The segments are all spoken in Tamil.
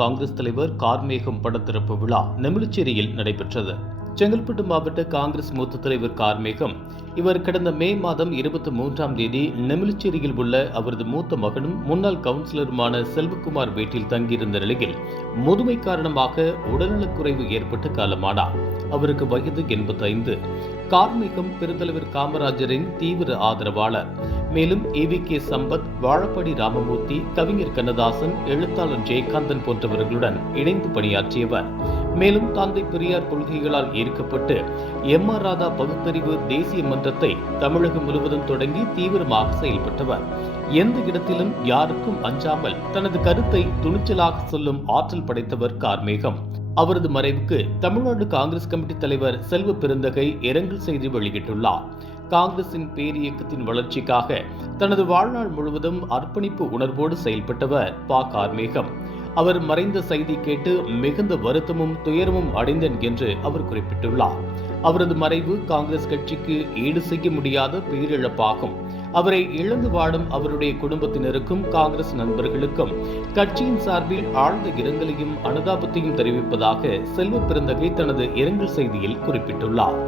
காங்கிரஸ் தலைவர் கார்மேகம் படத்திறப்பு விழா நெமிலிச்சேரியில் நடைபெற்றது. செங்கல்பட்டு மாவட்ட காங்கிரஸ் மூத்த தலைவர் கார்மேகம் இவர் கடந்த மே மாதம் 23ஆம் தேதி நெமிலிச்சேரியில் உள்ள அவரது மூத்த மகனும் முன்னாள் கவுன்சிலருமான செல்வகுமார் வீட்டில் தங்கியிருந்த நிலையில் முதுமை காரணமாக உடல்நலக்குறைவு ஏற்பட்டு காலமானார். அவருக்கு வயது 85. கார்மேகம் பெருந்தலைவர் காமராஜரின் தீவிர ஆதரவாளர். மேலும் EVK சம்பத், வாழப்பாடி ராமமூர்த்தி, கவிஞர் கண்ணதாசன், எழுத்தாளர் ஜெயகாந்தன் போன்றவர்களுடன் இணைந்து பணியாற்றியவர். மேலும் தந்தை பெரியார் கொள்கைகளால் ஈர்க்கப்பட்டு MR ராதா பகுத்தறிவு தேசிய மன்றத்தை தமிழகம் முழுவதும் தொடங்கி தீவிரமாக செயல்பட்டவர். எந்த இடத்திலும் யாருக்கும் அஞ்சாமல் தனது கருத்தை துணிச்சலாக சொல்லும் ஆற்றல் படைத்தவர் கார்மேகம். அவரது மறைவுக்கு தமிழ்நாடு காங்கிரஸ் கமிட்டி தலைவர் செல்வ பெருந்தகை இரங்கல் செய்தி வெளியிட்டுள்ளார். காங்கிரசின் பேரியக்கத்தின் வளர்ச்சிக்காக தனது வாழ்நாள் முழுவதும் அர்ப்பணிப்பு உணர்வோடு செயல்பட்டவர் கார்மேகம். அவர் மறைந்த செய்தி கேட்டு மிகுந்த வருத்தமும் துயரமும் அடைந்தேன் என்று அவர் குறிப்பிட்டுள்ளார். அவரது மறைவு காங்கிரஸ் கட்சிக்கு ஈடு செய்ய முடியாத பேரிழப்பாகும். அவரை இழந்து வாடும் அவருடைய குடும்பத்தினருக்கும் காங்கிரஸ் நண்பர்களுக்கும் கட்சியின் சார்பில் ஆழ்ந்த இரங்கலையும் அனுதாபத்தையும் தெரிவிப்பதாக செல்வ பெருந்தகை தனது இரங்கல் செய்தியில் குறிப்பிட்டுள்ளார்.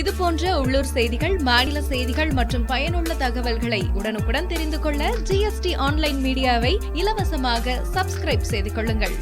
இதுபோன்ற உள்ளூர் செய்திகள், மாநில செய்திகள் மற்றும் பயனுள்ள தகவல்களை உடனுக்குடன் தெரிந்து கொள்ள GST ஆன்லைன் மீடியாவை இலவசமாக சப்ஸ்கிரைப் செய்து கொள்ளுங்கள்.